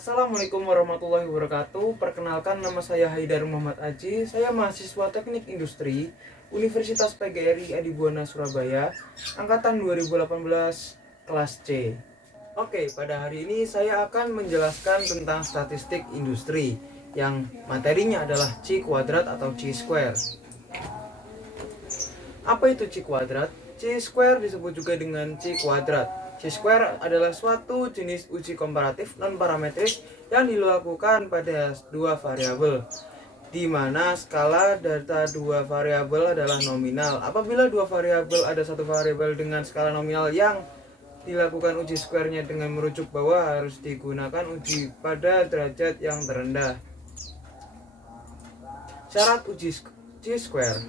Assalamualaikum warahmatullahi wabarakatuh. Perkenalkan, nama saya Haidar Muhammad Aji. Saya mahasiswa Teknik Industri Universitas PGRI Adibuana Surabaya, angkatan 2018 kelas C. Oke, pada hari ini saya akan menjelaskan tentang statistik industri yang materinya adalah C kuadrat atau C square. Apa itu C kuadrat? C square disebut juga dengan C kuadrat. C square adalah suatu jenis uji komparatif non-parametris yang dilakukan pada dua variabel, di mana skala data dua variabel adalah nominal. Apabila dua variabel ada satu variabel dengan skala nominal yang dilakukan uji square-nya dengan merujuk bahwa harus digunakan uji pada derajat yang terendah. Syarat uji C square.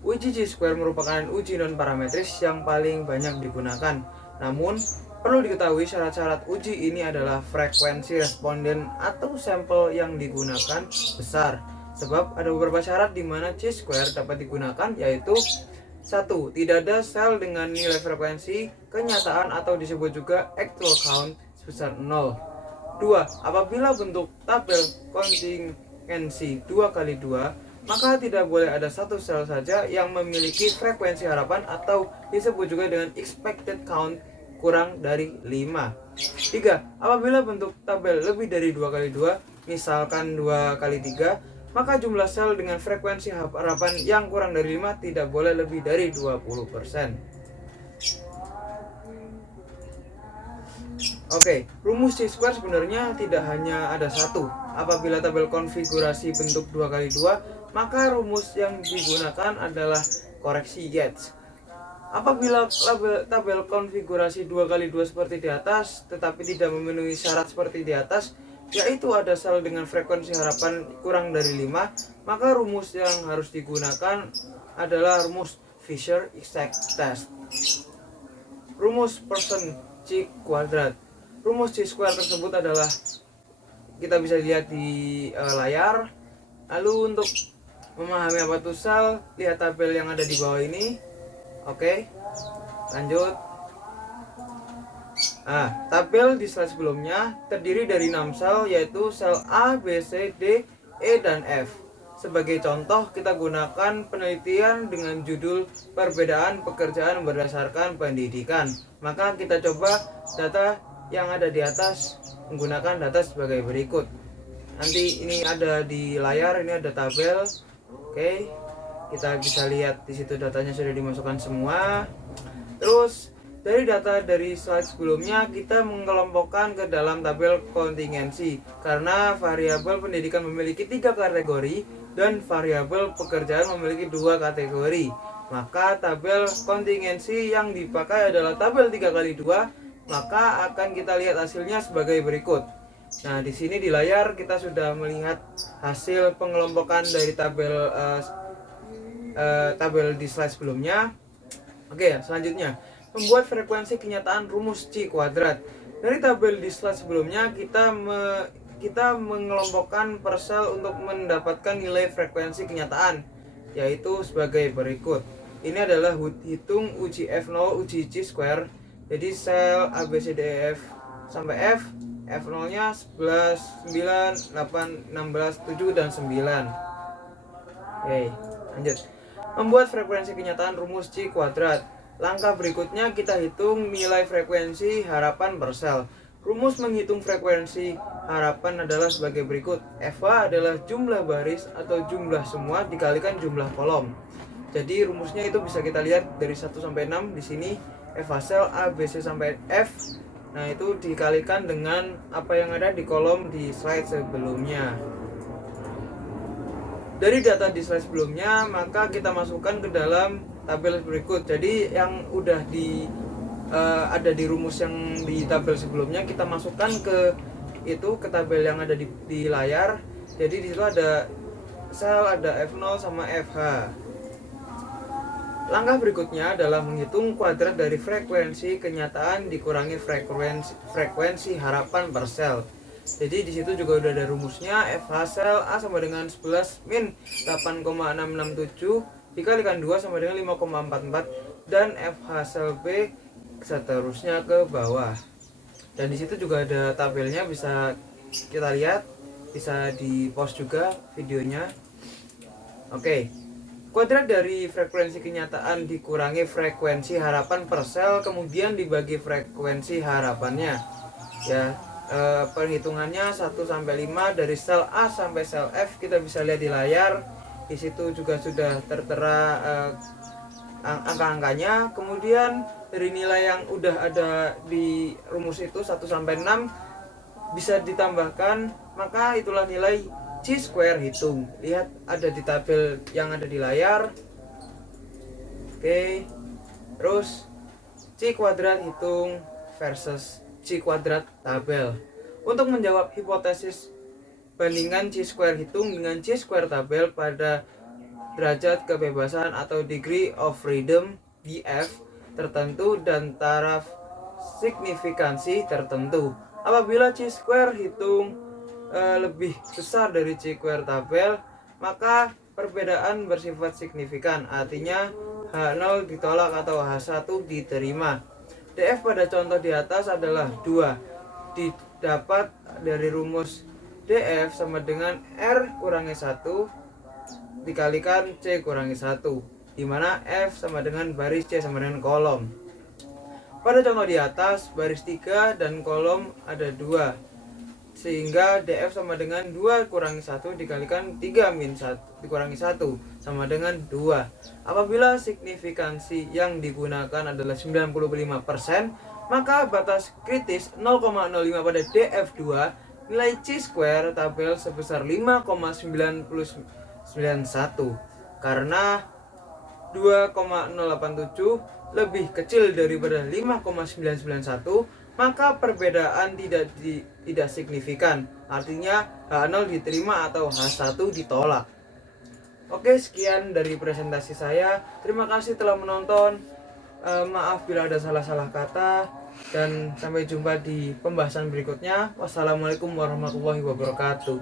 Uji C square merupakan uji non-parametris yang paling banyak digunakan. Namun, perlu diketahui syarat-syarat uji ini adalah frekuensi responden atau sampel yang digunakan besar. Sebab ada beberapa syarat di mana C square dapat digunakan, yaitu 1. Tidak ada sel dengan nilai frekuensi kenyataan atau disebut juga actual count sebesar 0. 2. Apabila bentuk tabel kontingensi 2x2, maka tidak boleh ada satu sel saja yang memiliki frekuensi harapan atau disebut juga dengan expected count kurang dari 5. 3. Apabila bentuk tabel lebih dari 2x2, misalkan 2x3, maka jumlah sel dengan frekuensi harapan yang kurang dari 5 tidak boleh lebih dari 20%. Oke, rumus C square sebenarnya tidak hanya ada satu. Apabila tabel konfigurasi bentuk 2x2, maka rumus yang digunakan adalah koreksi Yates. Apabila tabel konfigurasi 2x2 seperti di atas, tetapi tidak memenuhi syarat seperti di atas, yaitu ada sel dengan frekuensi harapan kurang dari 5, maka rumus yang harus digunakan adalah rumus Fisher-Exact test. Rumus persen C kuadrat. Rumus C square tersebut adalah, kita bisa lihat di layar. Lalu untuk memahami apa itu sel, lihat tabel yang ada di bawah ini. Oke, lanjut. Tabel di slide sebelumnya terdiri dari 6 sel, yaitu sel A, B, C, D, E, dan F. Sebagai contoh, kita gunakan penelitian dengan judul perbedaan pekerjaan berdasarkan pendidikan. Maka kita coba data yang ada di atas menggunakan data sebagai berikut. Nanti ini ada di layar, ini ada tabel. Oke, kita bisa lihat di situ datanya sudah dimasukkan semua. Terus dari data dari slide sebelumnya kita mengelompokkan ke dalam tabel kontingensi karena variabel pendidikan memiliki 3 kategori dan variabel pekerjaan memiliki 2 kategori. Maka tabel kontingensi yang dipakai adalah tabel 3x2, maka akan kita lihat hasilnya sebagai berikut. Nah, di sini di layar kita sudah melihat hasil pengelompokan dari tabel di slide sebelumnya. Oke, selanjutnya membuat frekuensi kenyataan rumus C kuadrat. Dari tabel di slide sebelumnya kita mengelompokkan per sel untuk mendapatkan nilai frekuensi kenyataan, yaitu sebagai berikut. Ini adalah hitung uji F0, uji C square. Jadi sel A, B, C, D, E, F sampai F, F0 nya 11, 9, 8, 16, 7, dan 9. Oke, lanjut. Membuat frekuensi kenyataan rumus C kuadrat. Langkah berikutnya kita hitung nilai frekuensi harapan per sel. Rumus menghitung frekuensi harapan adalah sebagai berikut. FH adalah jumlah baris atau jumlah semua dikalikan jumlah kolom. Jadi rumusnya itu bisa kita lihat dari 1 sampai 6 di sini. FH sel A, B, C sampai F. Nah, itu dikalikan dengan apa yang ada di kolom di slide sebelumnya. Dari data di slide sebelumnya, maka kita masukkan ke dalam tabel berikut. Jadi yang udah ada di rumus yang di tabel sebelumnya kita masukkan ke tabel yang ada di layar. Jadi di situ ada sel, ada F0 sama FH. Langkah berikutnya adalah menghitung kuadrat dari frekuensi kenyataan dikurangi frekuensi harapan per sel. Jadi di situ juga udah ada rumusnya. FH sel A sama dengan 11 min 8,667 dikalikan 2 sama dengan 5,44, dan FH sel B seterusnya ke bawah. Dan di situ juga ada tabelnya, bisa kita lihat, bisa di pause juga videonya. Oke, kuadrat dari frekuensi kenyataan dikurangi frekuensi harapan per sel, kemudian dibagi frekuensi harapannya. Ya, perhitungannya 1 sampai 5 dari sel A sampai sel F kita bisa lihat di layar. Di situ juga sudah tertera angka-angkanya. Kemudian dari nilai yang udah ada di rumus itu 1 sampai 6 bisa ditambahkan, maka itulah nilai C square hitung. Lihat ada di tabel yang ada di layar. Oke. Terus C kuadrat hitung versus C kuadrat tabel. Untuk menjawab hipotesis bandingan C square hitung dengan C square tabel pada derajat kebebasan atau degree of freedom DF tertentu dan taraf signifikansi tertentu. Apabila C square hitung lebih besar dari C square tabel, maka perbedaan bersifat signifikan, artinya H0 ditolak atau H1 diterima. DF pada contoh di atas adalah 2. Didapat dari rumus DF sama dengan R kurangi 1 dikalikan C kurangi 1, dimana F sama dengan baris, C sama dengan kolom. Pada contoh di atas, baris 3 dan kolom ada 2, sehingga DF sama dengan 2 kurangi 1 dikalikan 3 min 1 dikurangi 1 sama dengan 2. Apabila signifikansi yang digunakan adalah 95%, maka batas kritis 0,05 pada DF2 nilai C square tabel sebesar 5,991. Karena 2,087 lebih kecil daripada 5,991, maka perbedaan tidak signifikan, artinya H0 diterima atau H1 ditolak. Oke, sekian dari presentasi saya. Terima kasih telah menonton. Maaf bila ada salah-salah kata, dan sampai jumpa di pembahasan berikutnya. Wassalamualaikum warahmatullahi wabarakatuh.